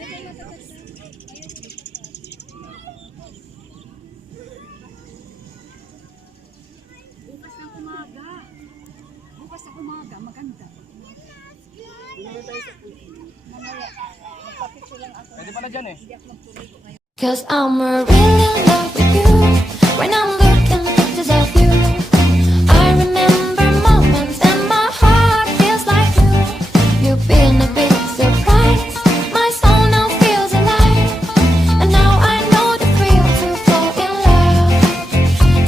Bukas ng umaga. Bukas ng umaga, maganda. Pwede pala dyan eh. Cause I'm really in love with you. When I'm looking at pictures of you, I remember moments and my heart feels like you. You've been a big surprise. My soul now feels alive. And now I know the thrill to fall in love.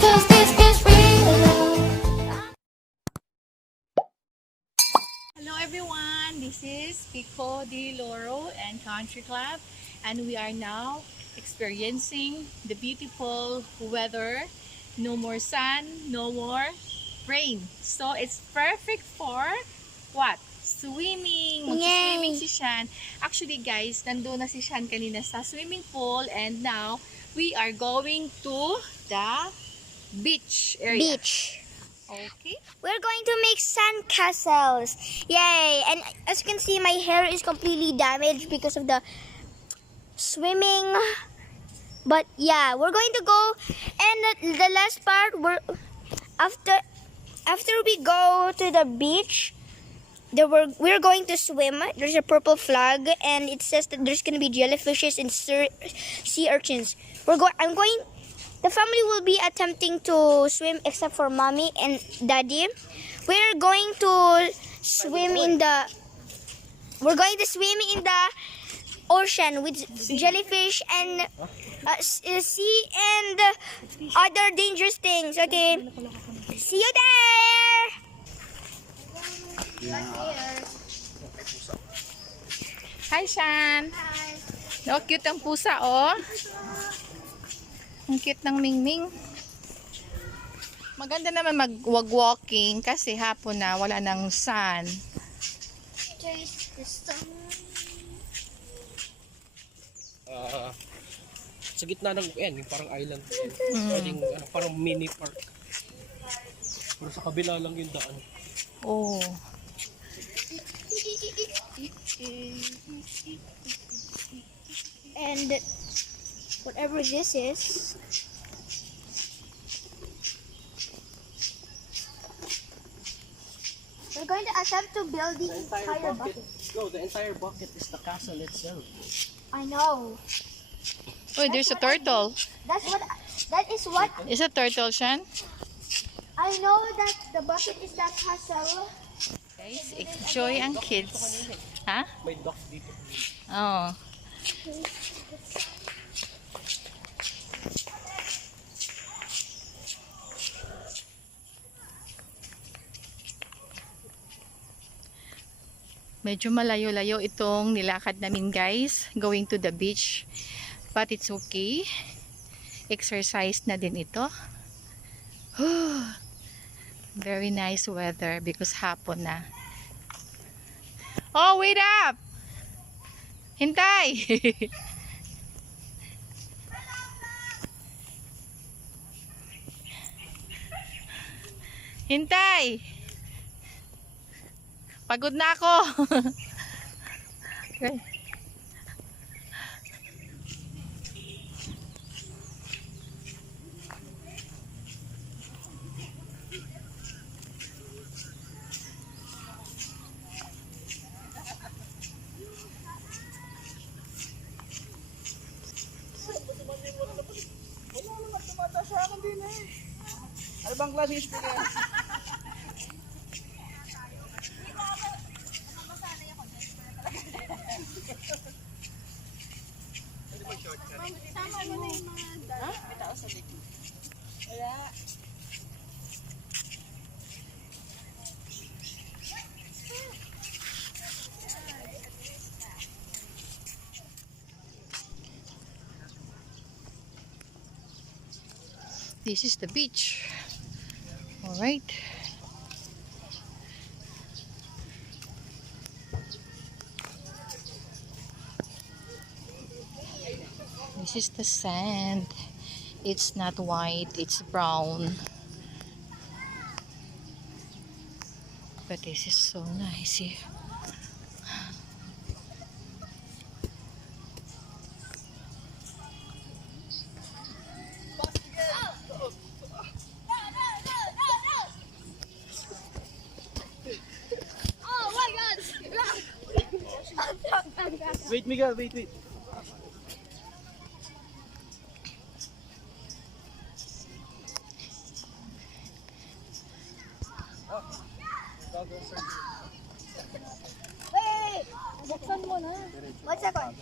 Cause this is real love. Hello everyone, this is Pico de Loro and Country Club, and we are now experiencing the beautiful weather. No more sun, no more rain. So it's perfect for what? Swimming. Mag-swimming si Shan. Actually guys, nandun na si Shan kanina sa swimming pool, and now we are going to the beach area. Beach. Okay. We're going to make sand castles. Yay! And as you can see, my hair is completely damaged because of the swimming. But yeah, we're going to go, and the last part, after we go to the beach, we're going to swim. There's a purple flag, and it says that there's gonna be jellyfishes and sea urchins. The family will be attempting to swim except for mommy and daddy. We're going to swim in the ocean with jellyfish and sea and other dangerous things. Okay, see you there. Hi Shan! Hi. Oh, cute ang pusa, oh. Ang cute ng Mingming. Maganda naman mag-walking kasi hapon na, wala nang sun. Sa gitna ng yung parang island. Pwedeng parang mini park. Pero sa kabila lang yung daan. Oh. And whatever this is, we're going to attempt to build the entire bucket. No, the entire bucket is the castle itself. I know. Oh, there's a turtle. That is what Is a turtle, Shan? I know, that the bucket is that castle. Guys, enjoy ang kids. Ha? May dock dito. Oh. Medyo malayo-layo itong nilakad namin guys, going to the beach. But it's okay. Exercise na din ito. Very nice weather because hapon na. Oh, wait up! Hintay! Hintay! Pagod na ako. Okay. Ano bang klaseng experience? This is the beach. All right. This is the sand. It's not white, it's brown. But this is so nice here. Wait, Miguel, wait, wait. Wait! Buksan mo na. 1 second.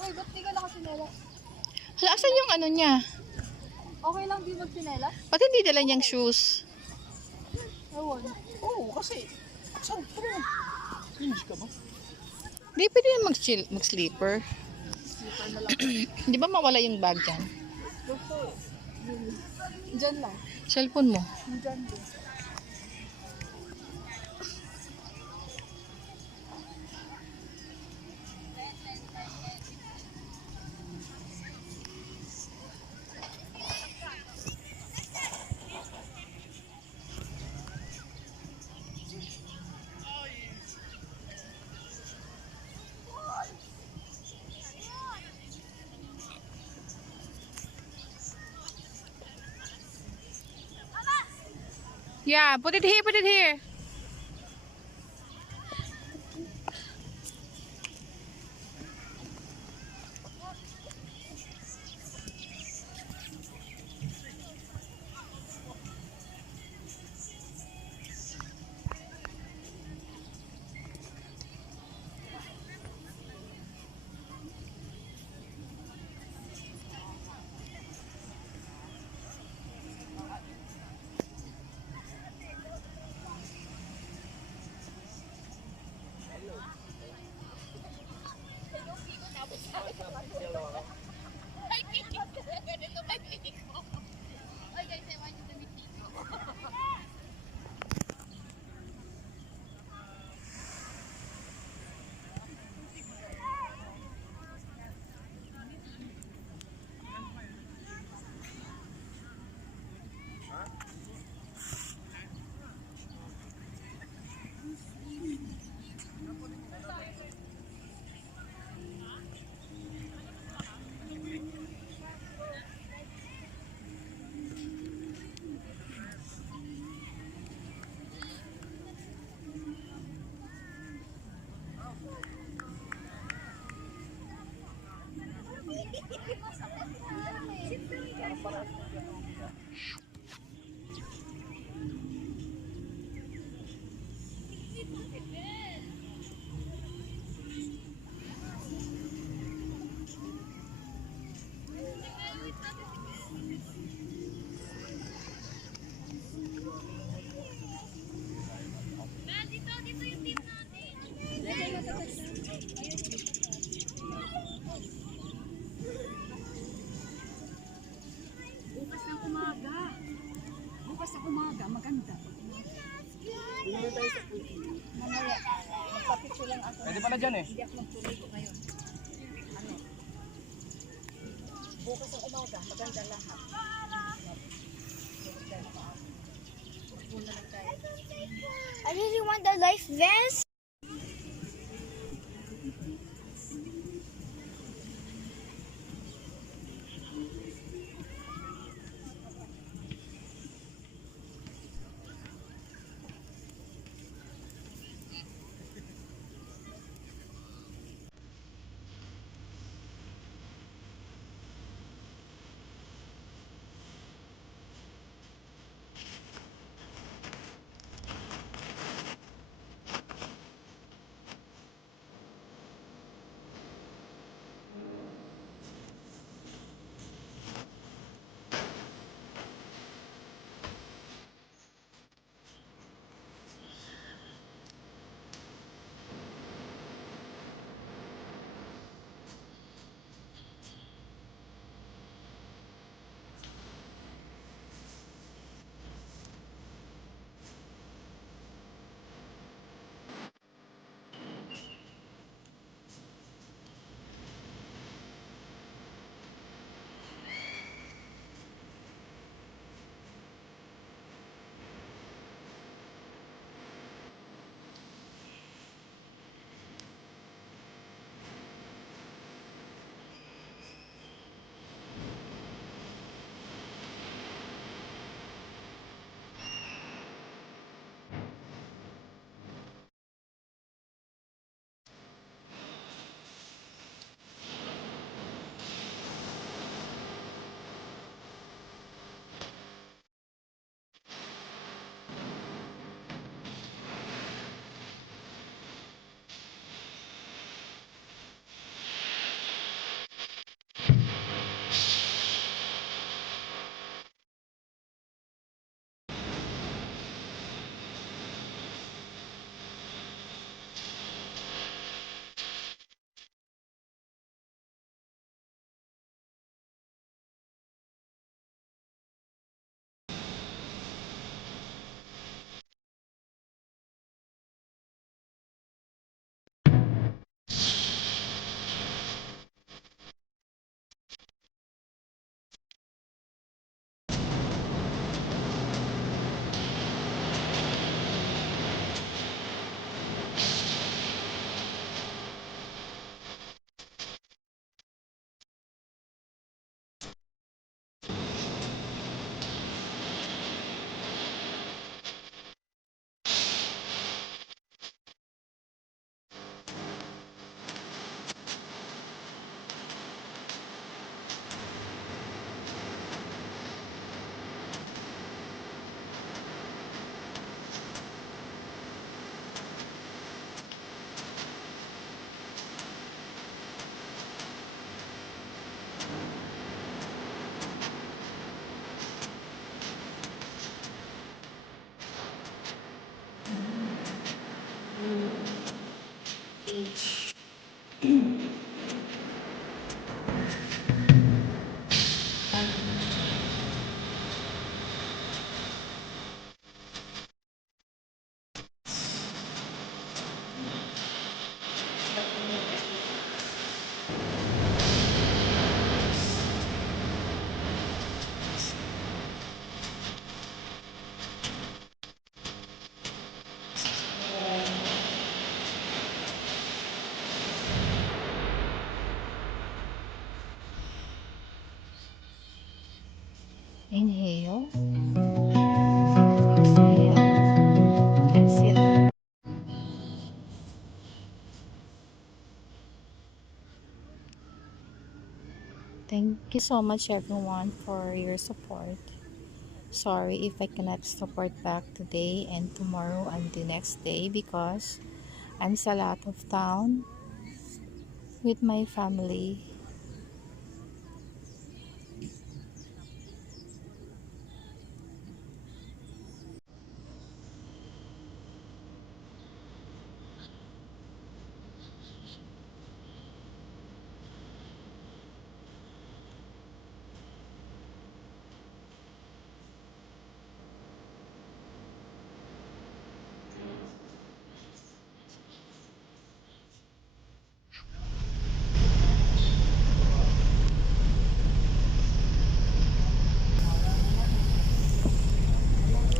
Uy, ba't di ka nakasinelas? Hala, asan yung ano niya? Okay lang di magsinelas? Ba't hindi dala niyang shoes? Ewan. Oo, kasi. Saan? Hindi ka ba? Di pwede yung mag-sleeper. Di ba mawala yung bag dyan? Diyan lang. Cellphone mo. Diyan din. Yeah, put it here, put it here. Bukas ng umaga. Bukas ng umaga, maganda. Mamaya, magpapicture lang ako. Pwede pala dyan eh. Hindi ako magtuloy ko ngayon. Ano? Bukas ng umaga, maganda lahat. I really want the life vest. Inhale. Exhale. Exhale. Thank you so much everyone for your support. Sorry if I cannot support back today and tomorrow and the next day because I'm still out of town with my family.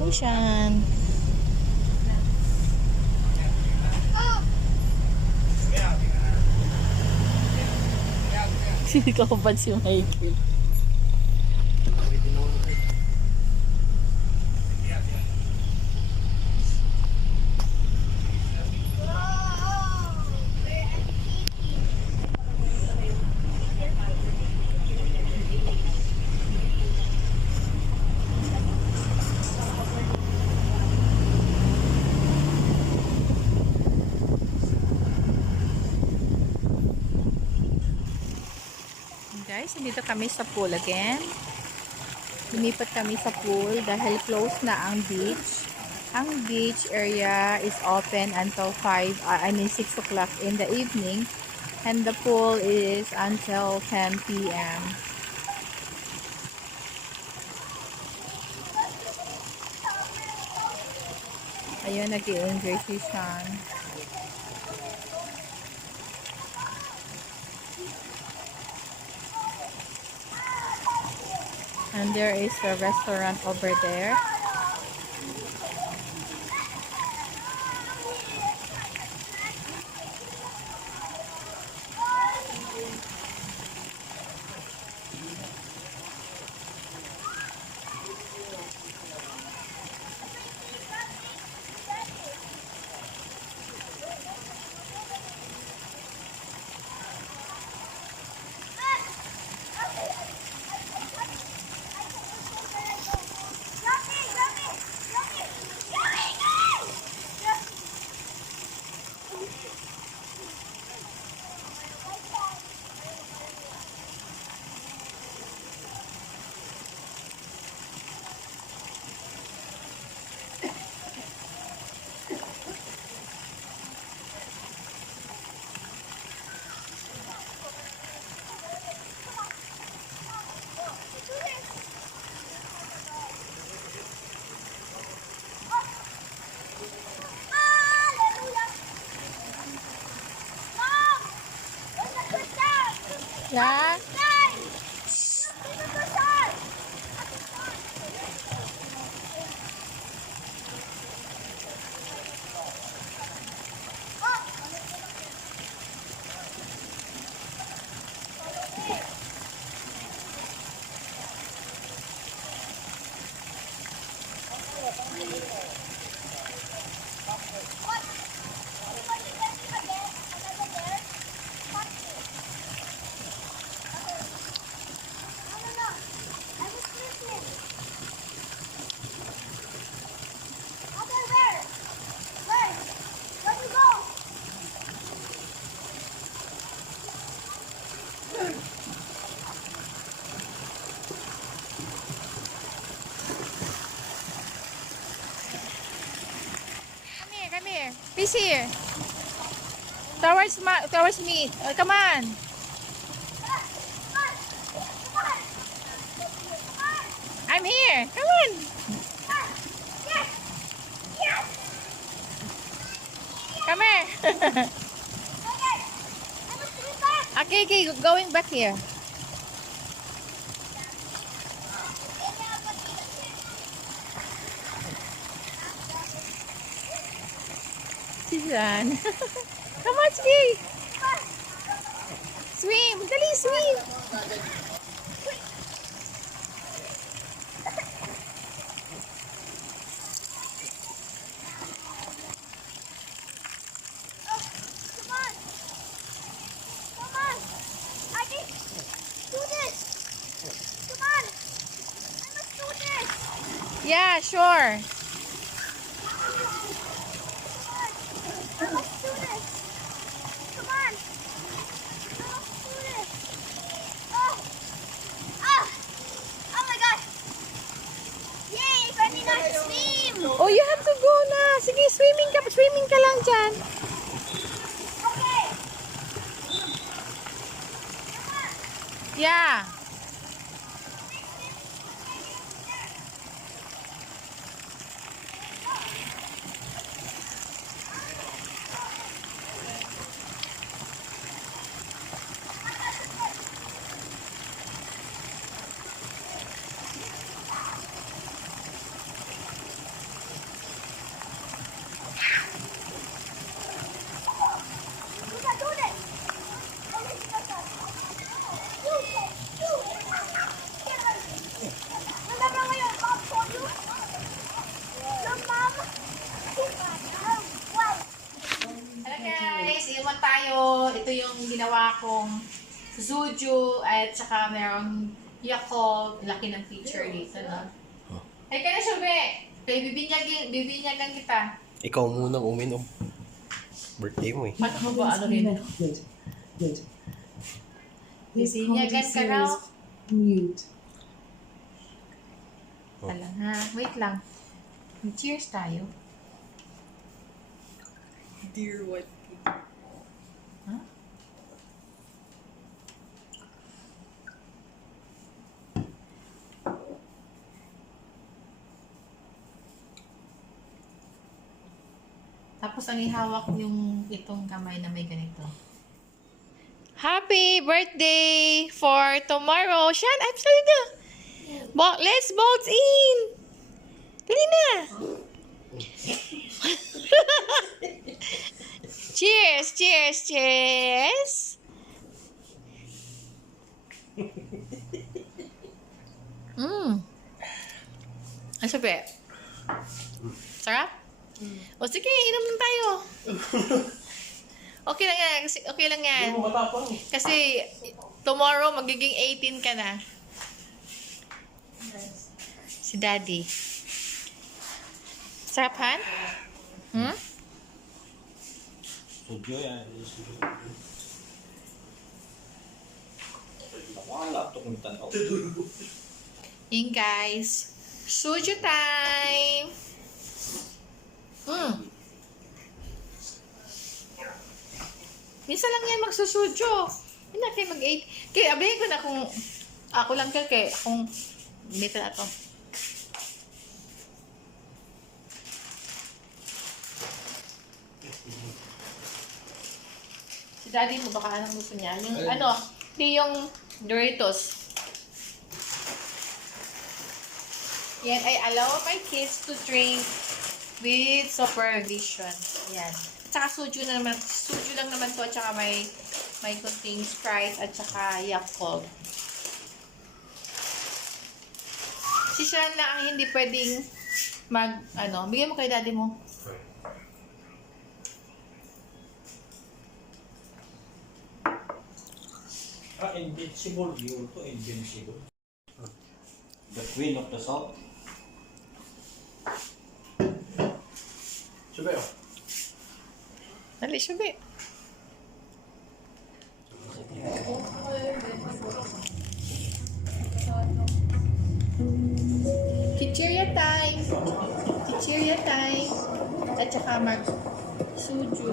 Hey Shan. Sino ka ba si Michael? Guys, dito kami sa pool again. Lumipat kami sa pool dahil close na ang beach. Ang beach area is open until 6 o'clock in the evening. And the pool is until 10 p.m. Ayun, nag-i-enjoy si Sean. And there is a restaurant over there. Yeah. Come here. Peace here. Towards me. Come on. I'm here. Come on. Come here. Okay, going back here. Suzanne. Come on, sige. Swim. Dali, swim. Yeah, sure. Let's do this. Come on. Let's do this. Oh. Ah. Oh my God. Yay, finally got to swim. Oh, you have to go na. Sige, swimming ka lang dyan. Okay. Yeah. We can do this. Oh, this is awesome. You can do it. Get ready. Remember when your mom told you? Your mom? Wow. Hello guys, iwan tayo. Ito yung ginawa kong Soju at saka merong Yakult. Laki ng picture dito, no? Hey, ka na, Shube! Bibinyagan kita. Ikaw munang uminom. Birthday mo eh. Paano mo ba? Ano rin? Bibinyagan ka raw. Mute. Tala ha. Wait lang. Cheers tayo. Dear what? Huh? Tapos ang ihawak yung itong kamay na may ganito. Happy birthday for tomorrow! Shan, I'm sorry na! Let's bolt in! Dali na! Cheers! Cheers! Cheers! Ang sabi? Sarap? O sige, inom lang tayo. Okay lang yan. Okay lang yan. Hindi mo matapang eh. Kasi tomorrow magiging 18 ka na. Si Daddy. Sarap, Han? Hmm? Soju yan. Wala ito kung tanaw. Yun guys. Soju time! Minsan lang yan magsusujo. Hindi na kayo mag-8. Kaya abayin ko na kung ako lang kaya kung dito na to. Si Daddy mo baka anong gusto niya. Yung ano, hindi yung Doritos. Yan, I allow my kids to drink with supervision. Yan. At saka soju lang naman to at saka may contain Sprite at saka Yakult. Si Sean lang ang hindi pwedeng bigyan mo kay Daddy mo. Invincible. You to invincible. The queen of the south. Sabi oh. Dali, Shubi. Chichirya time! Chichirya time! At saka mag-suju.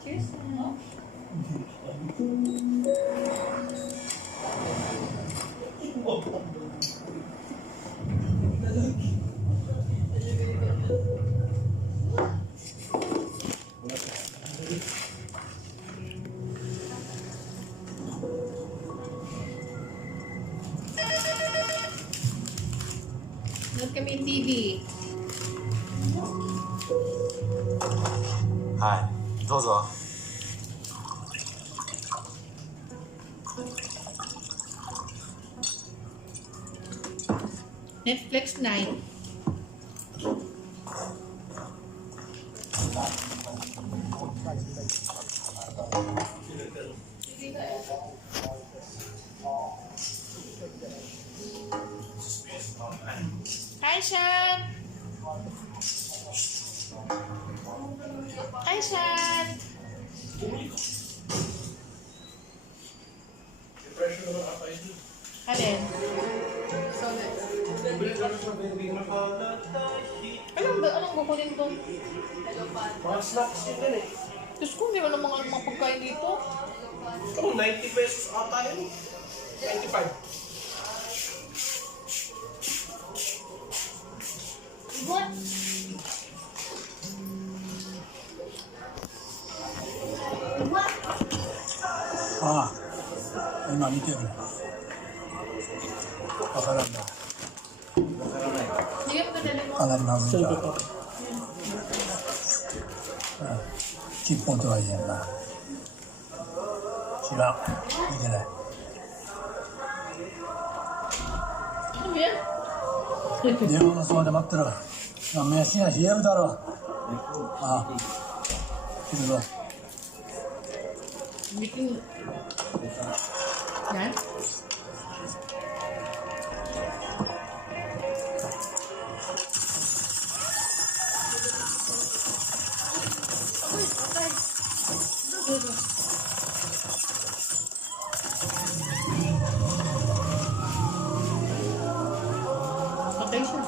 Cheers! Nanood kami yung TV. Hi. どうぞ. Netflix night. Hi, Shan! Alin? Anong kukunin ko? Mga snacks yun din eh. Diyos ko, hindi mo na mga pagkain dito. Ito, 90 pesos ata yun. 95. What?ああ、今見てる。わからんな。 Hindi ka padali mo. かなりなずいた。吉報とは言えんな。知らん。見てない。 Ano ba yan? 電話のそばで待ってろ。飯が冷えるだろう。ああ。来るぞ。 Bikin. Yan? Patay siya.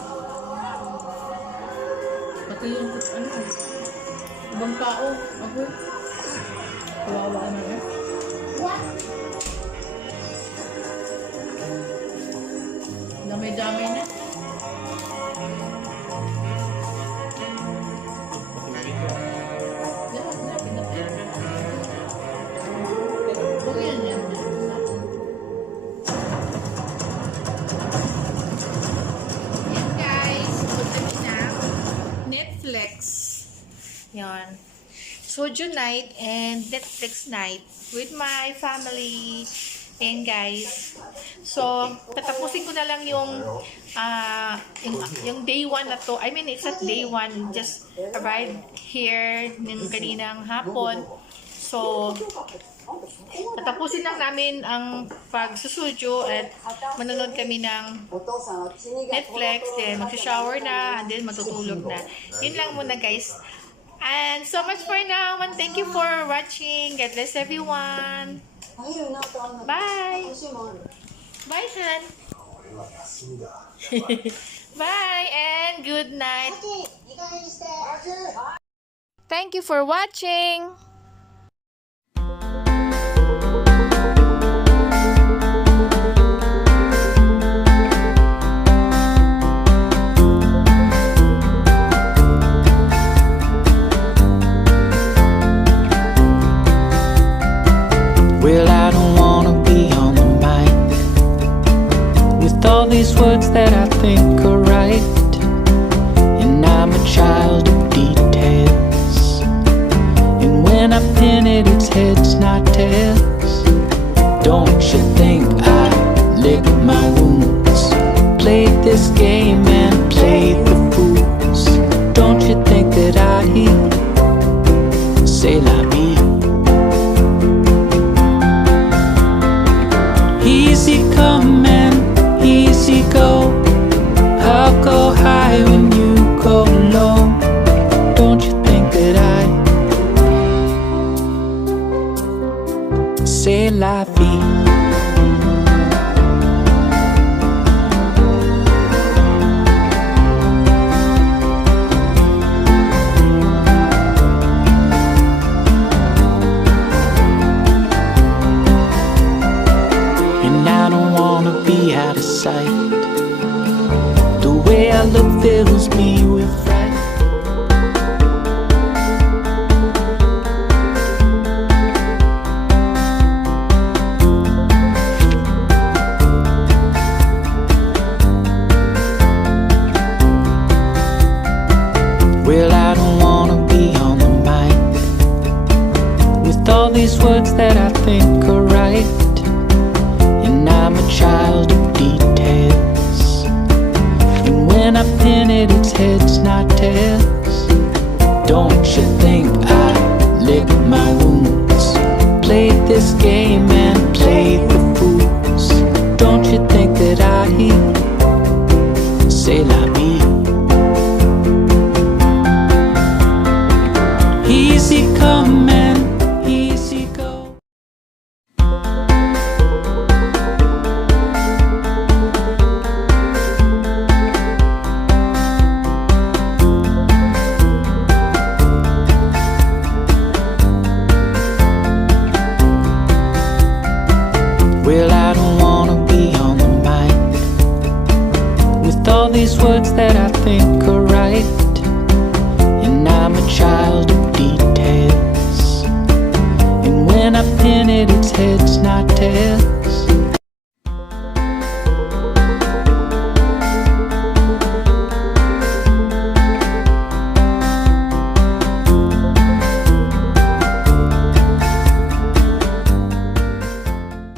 Patay yung ano. Ibang tao. Ako. Kawawa ka na eh. Damay-damay na. Yan guys, punta na Netflix. Yan. Soju night and Netflix night with my family. And guys, so tatapusin ko na lang yung day 1 na to. I mean, it's not day 1, just arrived here ng kaninang hapon. So tatapusin lang namin ang pagsusujo at manonood kami ng Netflix, then mag-shower na, and then matutulog na. Yun lang muna guys. And so much for now, and thank you for watching. God bless everyone. Bye. Bye, Han. Bye and good night. Thank you for watching. Well, I don't wanna be on the mic with all these words that I think are right, and I'm a child of details, and when I pin it, it's heads, not tails. Don't you think I lick my wounds, played this game and played the fools? Don't you think that I say la vie? Easy come and easy go. I'll go high when you go low. Don't you think that I say la vie? Out of sight, the way I look fills me with fright. Well, I don't wanna be on the mic with all these words that I think are right, and I'm a child of details, and when I pin it, it's heads, not tails. Don't you think I lick my wounds, played this game and played the fools? Don't you think that I say la vie? Easy come and easy go. Well, I don't wanna be on the mic with all these words that I think are right. And I'm a child of details, and when I pin it, it's heads, not tails.